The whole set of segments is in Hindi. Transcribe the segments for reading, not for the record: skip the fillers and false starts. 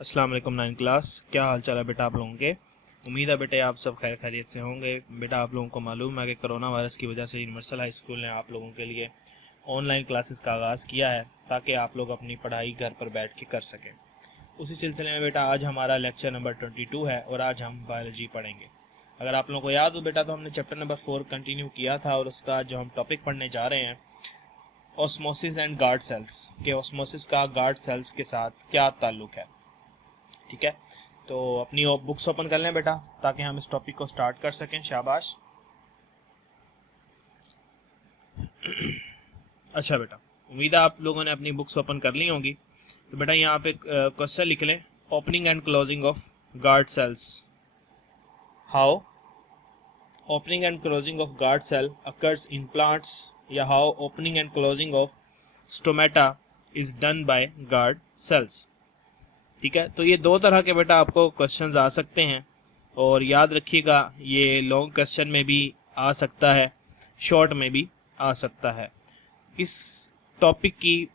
अस्सलाम वालेकुम 9 क्लास। क्या हाल चाल है बेटा आप लोगों के। उम्मीद है बेटे आप सब खैर खैरियत से होंगे। बेटा आप लोगों को मालूम है कि कोरोना वायरस की वजह से यूनिवर्सल हाई स्कूल ने आप लोगों के लिए ऑनलाइन क्लासेस का आगाज़ किया है ताकि आप लोग अपनी पढ़ाई घर पर बैठ के कर सकें। उसी सिलसिले में बेटा आज हमारा लेक्चर नंबर 22 है और आज हम बायोलॉजी पढ़ेंगे। अगर आप लोगों को याद हो बेटा तो हमने चैप्टर नंबर 4 कंटिन्यू किया था और उसका जो हम टॉपिक पढ़ने जा रहे हैं ऑस्मोसिस एंड गार्ड सेल्स के ऑस्मोसिस का गार्ड सेल्स के साथ क्या ताल्लुक है। ठीक है, तो अपनी बुक्स ओपन कर लें बेटा ताकि हम इस टॉपिक को स्टार्ट कर सकें। शाबाश। अच्छा बेटा, उम्मीद है आप लोगों ने अपनी बुक्स ओपन कर ली होंगी। तो बेटा यहाँ पे क्वेश्चन लिख लें, opening and closing of guard cells. How opening and closing of guard cell occurs in plants, या how opening and closing of stomata is done by guard cells. ठीक है, तो ये दो तरह के बेटा आपको क्वेश्चंस आ सकते हैं और याद रखिएगा ये लॉन्ग क्वेश्चन में भी आ सकता है, शॉर्ट में भी आ सकता है। इस टॉपिक की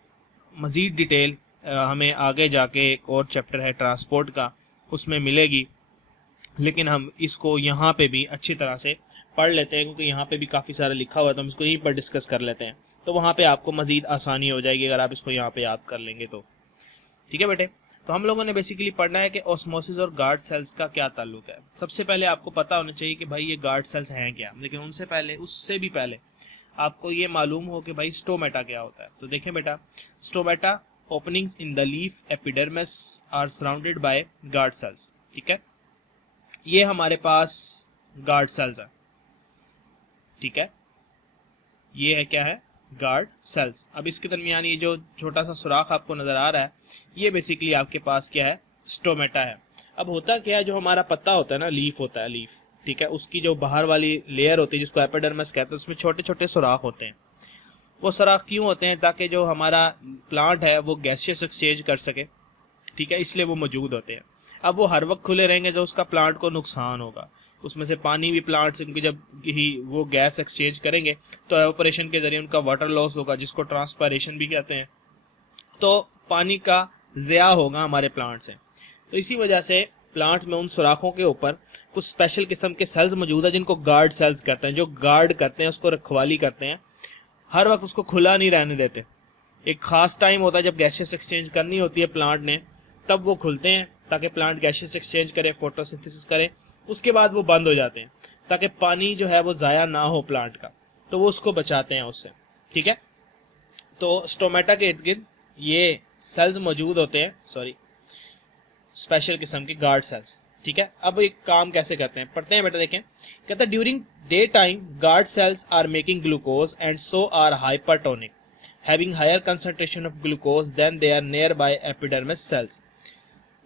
मज़ीद डिटेल हमें आगे जाके एक और चैप्टर है ट्रांसपोर्ट का, उसमें मिलेगी, लेकिन हम इसको यहाँ पे भी अच्छी तरह से पढ़ लेते हैं क्योंकि यहाँ पे भी काफ़ी सारा लिखा हुआ है, तो हम इसको यहीं पर डिस्कस कर लेते हैं। तो वहाँ पे आपको मज़ीद आसानी हो जाएगी अगर आप इसको यहाँ पे याद कर लेंगे तो। ठीक है बेटे, तो हम लोगों ने बेसिकली पढ़ना है कि ऑस्मोसिस और गार्ड सेल्स का क्या ताल्लुक है। सबसे पहले आपको पता होना चाहिए कि भाई ये गार्ड सेल्स हैं क्या, लेकिन उससे भी पहले आपको ये मालूम हो कि भाई स्टोमेटा क्या होता है। तो देखें बेटा, stomata openings in the leaf epidermis are surrounded by guard cells. ठीक है, ये हमारे पास गार्ड सेल्स है। ठीक है, ये है क्या है, गार्ड सेल्स। अब इसके दरमियान ये जो छोटा सा सुराख आपको नजर आ रहा है, ये बेसिकली आपके पास क्या है, स्टोमेटा है। अब होता क्या है, जो हमारा पत्ता होता है ना, लीफ होता है, लीफ, ठीक है, उसकी जो बाहर वाली लेयर होती है जिसको एपिडर्मिस कहते हैं, उसमें छोटे छोटे सुराख होते हैं। वो सुराख क्यों होते हैं? ताकि जो हमारा प्लांट है वो गैसियस एक्सचेंज कर सके। ठीक है, इसलिए वो मौजूद होते हैं। अब वो हर वक्त खुले रहेंगे तो उसका प्लांट को नुकसान होगा। उसमें से पानी भी प्लांट्स इनकी जब ही वो गैस एक्सचेंज करेंगे तो एवापोरेशन के जरिए उनका वाटर लॉस होगा, जिसको ट्रांसपायरेशन भी कहते हैं। तो पानी का ज़या होगा हमारे प्लांट से। तो इसी वजह से प्लांट्स में उन सुराखों के ऊपर कुछ स्पेशल किस्म के सेल्स मौजूद है जिनको गार्ड सेल्स करते हैं, जो गार्ड करते हैं, उसको रखवाली करते हैं, हर वक्त उसको खुला नहीं रहने देते। एक खास टाइम होता है जब गैसियस एक्सचेंज करनी होती है प्लांट ने, तब वो खुलते हैं ताकि प्लांट गैसियस एक्सचेंज करे, फोटोसिंथेसिस करे। उसके बाद वो बंद हो जाते हैं ताकि पानी जो है वो ज़ाया ना हो प्लांट का, तो वो उसको बचाते हैं उससे। ठीक है, तो स्टोमेटा के इर्द गिर्द ये सेल्स मौजूद होते हैं, सॉरी, स्पेशल किस्म के गार्ड सेल्स। ठीक है, अब एक काम कैसे करते हैं पढ़ते हैं बेटा। देखें, कहता है during day time guard cells are making glucose and so are hypertonic, having higher concentration of glucose than their nearby epidermis cells.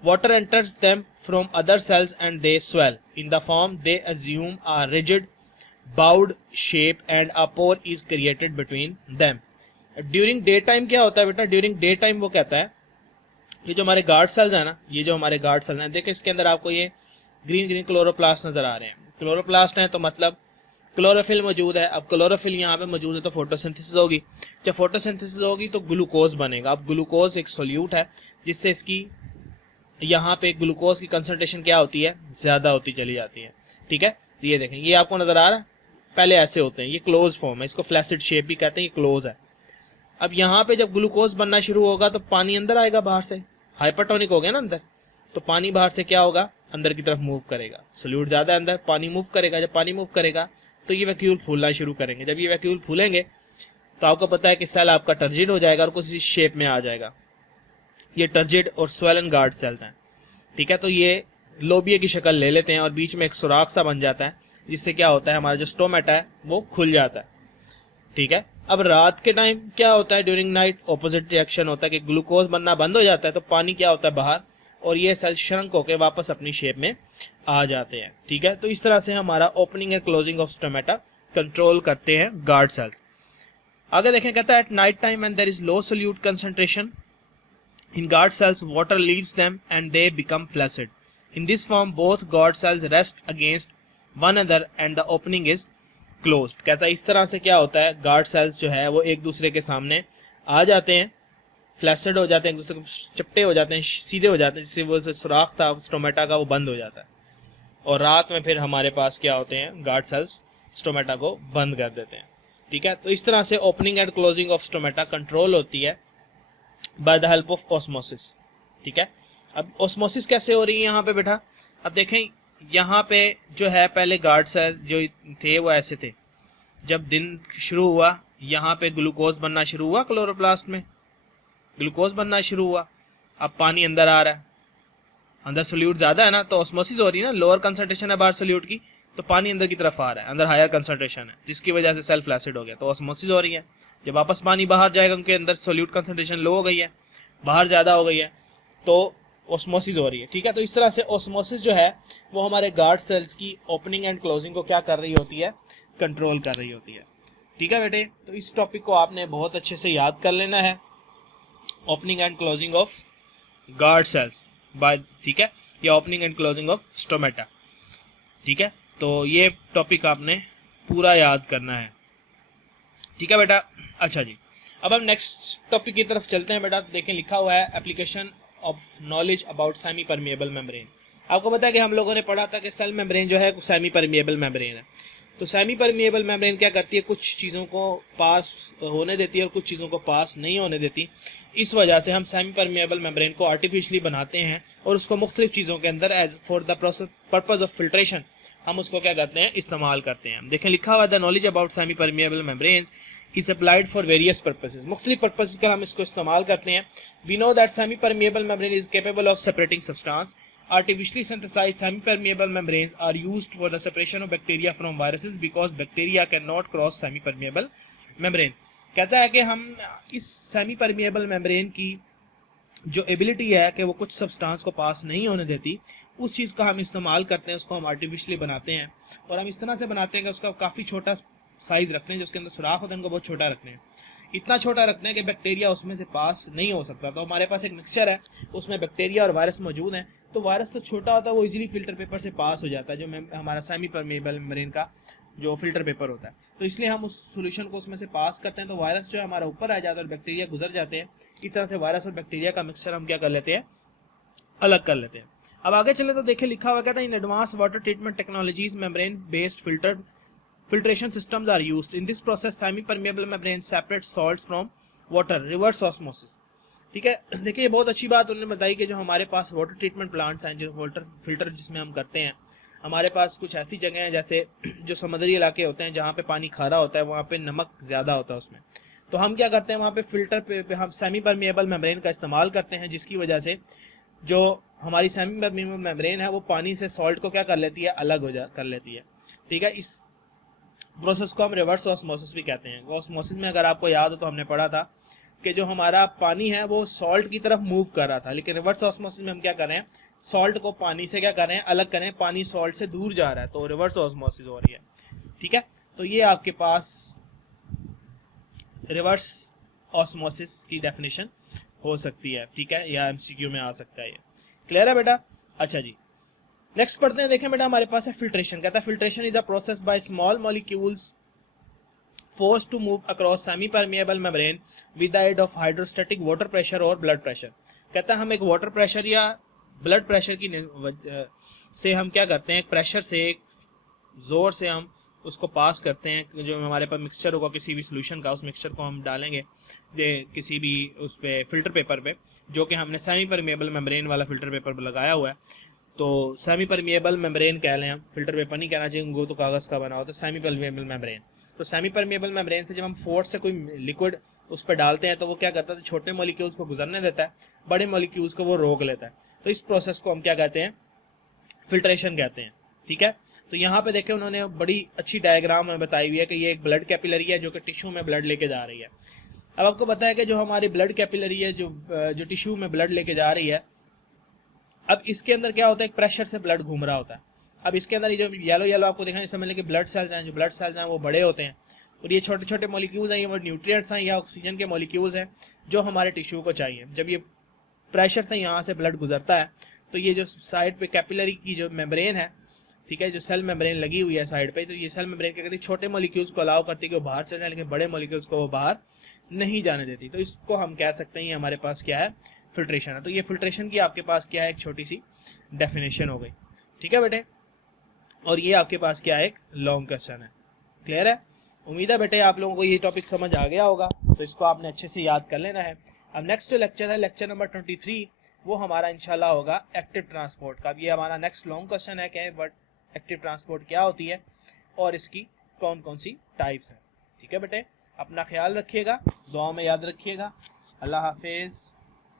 Water enters them from other cells and they swell. In the form they assume a rigid, bowed shape and a pore is created between them. During daytime क्या होता है बेटा? During daytime वो कहता है ये जो हमारे गार्ड सेल्स है ना, ये जो हमारे गार्ड सेल्स हैं, देखिए इसके अंदर आपको ये ग्रीन ग्रीन क्लोरोप्लास्ट नजर आ रहे हैं। क्लोरोप्लास्ट हैं तो मतलब क्लोरोफिल मौजूद है। अब क्लोरोफिल यहाँ पे मौजूद है तो फोटोसिंथेसिस होगी। जब फोटोसिंथेसिस होगी तो ग्लूकोज बनेगा। अब ग्लूकोज एक सोल्यूट है जिससे इसकी यहाँ पे ग्लूकोज की कंसंट्रेशन क्या होती है, ज्यादा होती चली जाती है। ठीक है, ये देखें, ये आपको नजर आ रहा है, पहले ऐसे होते हैं, ये क्लोज फॉर्म है, इसको फ्लैसिड शेप भी कहते हैं, ये क्लोज है। अब यहाँ पे जब ग्लूकोज बनना शुरू होगा तो पानी अंदर आएगा बाहर से, हाइपरटोनिक हो गया ना अंदर, तो पानी बाहर से क्या होगा, अंदर की तरफ मूव करेगा। सोल्यूट ज्यादा है अंदर, पानी मूव करेगा। जब पानी मूव करेगा तो ये वैक्यूल फूलना शुरू करेंगे। जब ये वैक्यूल फूलेंगे तो आपको पता है कि सेल आपका टर्जिड हो जाएगा और कुछ इस शेप में आ जाएगा। ये टर्जिड और स्वेलन गार्ड सेल्स हैं। ठीक है, तो ये लोबिया की शक्ल ले लेते हैं और बीच में एक सुराख सा बन जाता है, जिससे क्या होता है, हमारा जो स्टोमेटा है वो खुल जाता है। ठीक है, अब रात के टाइम क्या होता है, ड्यूरिंग नाइट ऑपोजिट रिएक्शन होता है कि ग्लूकोज बनना बंद हो जाता है तो पानी क्या होता है बाहर, और ये सेल श्रंक होकर वापस अपनी शेप में आ जाते हैं। ठीक है, तो इस तरह से हमारा opening and closing of stomata control करते हैं गार्ड सेल्स। आगे देखें, कहता है at night time and there is low solute concentration in guard cells water leaves them and they become flaccid. In this form both guard cells rest against one other and the opening is closed. कहता है इस तरह से क्या होता है, गार्ड सेल्स जो है वो एक दूसरे के सामने आ जाते हैं फ्लैसिड हो जाते हैं, एक दूसरे को चपटे हो जाते हैं, सीधे हो जाते हैं, जिससे वो सुराख था स्टोमेटा का वो बंद हो जाता है। और रात में फिर हमारे पास क्या होते हैं, गार्ड सेल्स स्टोमेटा को बंद कर देते हैं। ठीक है, तो इस तरह से opening and closing of stomata control होती है by the help of osmosis. ठीक है, अब ऑस्मोसिस कैसे हो रही है यहाँ पे बेटा, अब देखें यहाँ पे जो है पहले गार्ड सेल जो थे वो ऐसे थे, जब दिन शुरू हुआ यहाँ पे ग्लूकोज बनना शुरू हुआ, क्लोरोप्लास्ट में ग्लूकोज बनना शुरू हुआ, अब पानी अंदर आ रहा है, अंदर सोल्यूट ज्यादा है ना, तो ऑस्मोसिस हो रही है ना, लोअर कंसंट्रेशन है बाहर सोल्यूट की, तो पानी अंदर की तरफ आ रहा है, अंदर हायर कंसंट्रेशन है, जिसकी वजह से सेल फ्लैसिड हो गया, तो ऑस्मोसिस हो रही है। जब वापस पानी बाहर जाएगा, उनके अंदर सोल्यूट कंसंट्रेशन लो हो गई है, बाहर ज्यादा हो गई है, तो ऑस्मोसिस हो रही है। ठीक है, तो इस तरह से ऑस्मोसिस जो है वो हमारे गार्ड सेल्स की ओपनिंग एंड क्लोजिंग को क्या कर रही होती है, कंट्रोल कर रही होती है। ठीक है बेटे, तो इस टॉपिक को आपने बहुत अच्छे से याद कर लेना है, opening and closing of guard cells by, ठीक है, या opening and closing of stomata. ठीक है, तो ये टॉपिक आपने पूरा याद करना है। ठीक है बेटा, अच्छा जी, अब हम नेक्स्ट टॉपिक की तरफ चलते हैं बेटा। तो देखें लिखा हुआ है application of knowledge about semi permeable membrane. आपको पता है कि हम लोगों ने पढ़ा था कि सेल मेम्ब्रेन जो है सेमी परमिएबल मेम्ब्रेन है। तो सेमी परमिएबल मेम्ब्रेन क्या करती है, कुछ चीज़ों को पास होने देती है और कुछ चीज़ों को पास नहीं होने देती। इस वजह से हम सेमी परमिएबल मेम्ब्रेन को आर्टिफिशियली बनाते हैं और उसको मुख्तलिफ चीज़ों के अंदर as for the process purpose of filtration हम उसको क्या करते हैं, इस्तेमाल करते हैं। देखें लिखा हुआ the knowledge about semi permeable membranes is applied for various purposes, मुख्तलिफ पर्पसेस का हम इसको इस्तेमाल करते हैं। We know that semi-permeable membrane is capable of separating substance. Artificially synthesized semi-permeable membranes are used for the separation of bacteria from viruses because bacteria cannot cross semi-permeable membrane. कहता है कि हम इस semi-permeable membrane की जो एबिलिटी है कि वो कुछ सब्सटेंस को पास नहीं होने देती, उस चीज़ का हम इस्तेमाल करते हैं, उसको हम आर्टिफिशियली बनाते हैं। और हम इस तरह से बनाते हैं कि उसका काफ़ी छोटा साइज रखते हैं, जो उसके अंदर सुराख होता है उनको बहुत छोटा रखते हैं, इतना छोटा रखते हैं कि बैक्टीरिया उसमें से पास नहीं हो सकता। तो हमारे पास एक मिक्सचर है, उसमें बैक्टीरिया और वायरस मौजूद हैं, तो वायरस तो छोटा होता है, वो इजीली फिल्टर पेपर से पास हो जाता है, जो हमारा सेमी परमेबल मेम्ब्रेन का जो फिल्टर पेपर होता है। तो इसलिए हम उस सोल्यूशन को उसमें से पास करते हैं, तो वायरस जो है हमारा ऊपर आ जाता है और बैक्टीरिया गुजर जाते हैं। इस तरह से वायरस और बैक्टीरिया का मिक्सचर हम क्या कर लेते हैं, अलग कर लेते हैं। अब आगे चले तो देखिए लिखा हुआ कहता है in advance water treatment technologies membrane based filtration systems are used. In this process semi-permeable membrane separates salts from water, reverse osmosis. ठीक है, देखिए ये बहुत अच्छी बात उन्होंने बताई कि जो हमारे पास वाटर ट्रीटमेंट प्लांट्स हैं, जो वाटर फिल्टर जिसमें हम करते हैं, हमारे पास कुछ ऐसी जगह हैं जैसे जो समुद्री इलाके होते हैं जहाँ पे पानी खारा होता है, वहाँ पे नमक ज़्यादा होता है उसमें, तो हम क्या करते हैं वहाँ पे फिल्टर पे हम सेमी परमिएबल मेम्ब्रेन का इस्तेमाल करते हैं, जिसकी वजह से जो हमारी सेमी परमिएबल मेम्ब्रेन है वो पानी से सॉल्ट को क्या कर लेती है, अलग कर लेती है। ठीक है, इस प्रोसेस को हम रिवर्स ऑस्मोसिस भी कहते हैं। ऑस्मोसिस में अगर आपको याद हो तो हमने पढ़ा था कि जो हमारा पानी है वो सॉल्ट की तरफ मूव कर रहा था, लेकिन रिवर्स ऑस्मोसिस में हम क्या कर रहे हैं, सॉल्ट को पानी से क्या कर रहे हैं, अलग कर रहे हैं, पानी सॉल्ट से दूर जा रहा है, तो रिवर्स ऑस्मोसिस हो रही है। ठीक है, तो ये आपके पास रिवर्स ऑस्मोसिस की डेफिनेशन हो सकती है। ठीक है, या एमसीक्यू में आ सकता है। ये क्लियर है बेटा? अच्छा जी, नेक्स्ट पढ़ते हैं। देखें बेटा हमारे पास है फिल्ट्रेशन। कहता है filtration is a process by small molecules forced to move across semi-permeable membrane with the aid of hydrostatic water pressure और blood pressure। कहता है हम एक वाटर प्रेशर या ब्लड प्रेशर की से हम क्या करते हैं, प्रेशर से जोर से हम उसको पास करते हैं। जो हमारे पास मिक्सचर होगा किसी भी सोल्यूशन का, उस मिक्सचर को हम डालेंगे किसी भी उस पे फिल्टर पेपर पे, जो कि हमने सेमी परमिएबल मेम्ब्रेन वाला फिल्टर पेपर लगाया हुआ है। तो सेमी परमिएबल मेम्ब्रेन कह लें हम, फिल्टर पेपर नहीं कहना चाहिए, वो तो कागज़ का बना हो, तो सेमी परमिएबल मेम्ब्रेन। तो सेमी परमिएबल मेम्ब्रेन से जब हम फोर्स से कोई लिक्विड उस पर डालते हैं तो वो क्या करता है, तो छोटे मॉलिक्यूल्स को गुजरने देता है, बड़े मॉलिक्यूल्स को वो रोक लेता है। तो इस प्रोसेस को हम क्या कहते हैं, फिल्ट्रेशन कहते हैं। ठीक है, तो यहाँ पे देखें उन्होंने बड़ी अच्छी डायग्राम में बताई हुई है कि ये एक ब्लड कैपिलरी है जो कि टिश्यू में ब्लड लेके जा रही है। अब आपको पता है कि जो हमारी ब्लड कैपिलरी है जो टिश्यू में ब्लड लेके जा रही है, अब इसके अंदर क्या होता है, एक प्रेशर से ब्लड घूम रहा होता है। अब इसके अंदर ये जो येलो येलो आपको दिखाई समझ लें कि ब्लड सेल्स हैं, जो ब्लड सेल्स हैं वो बड़े होते हैं, और ये छोटे छोटे मॉलिक्यूल्स हैं, ये वो न्यूट्रिएंट्स हैं या ऑक्सीजन के मॉलिक्यूल्स हैं जो हमारे टिश्यू को चाहिए। जब ये प्रेशर से यहाँ से ब्लड गुजरता है तो ये जो साइड पे कैपिलरी की जो मेम्ब्रेन है, ठीक है, जो सेल मेम्ब्रेन लगी हुई है साइड पे, तो ये सेल मेम्ब्रेन क्या करती है, छोटे मॉलिक्यूल्स को अलाउ करती है कि वो बाहर चले जाए, लेकिन बड़े मॉलिक्यूल्स को वो बाहर नहीं जाने देती, तो इसको हम कह सकते हैं ये हमारे पास क्या है, फिल्ट्रेशन है। तो ये फिल्ट्रेशन की आपके पास क्या है, एक छोटी सी डेफिनेशन हो गई। ठीक है बेटे, और ये आपके पास क्या है, एक लॉन्ग क्वेश्चन है। क्लियर है? उम्मीद है बेटे आप लोगों को ये टॉपिक समझ आ गया होगा, तो इसको आपने अच्छे से याद कर लेना है। अब नेक्स्ट जो लेक्चर है, लेक्चर नंबर 23, वो हमारा इंशाल्लाह होगा एक्टिव ट्रांसपोर्ट का। अब ये हमारा नेक्स्ट लॉन्ग क्वेश्चन है कि बट एक्टिव ट्रांसपोर्ट क्या होती है और इसकी कौन कौन सी टाइप्स हैं। ठीक है बेटे, अपना ख्याल रखिएगा, दुआ में याद रखिएगा। अल्लाह हाफिज।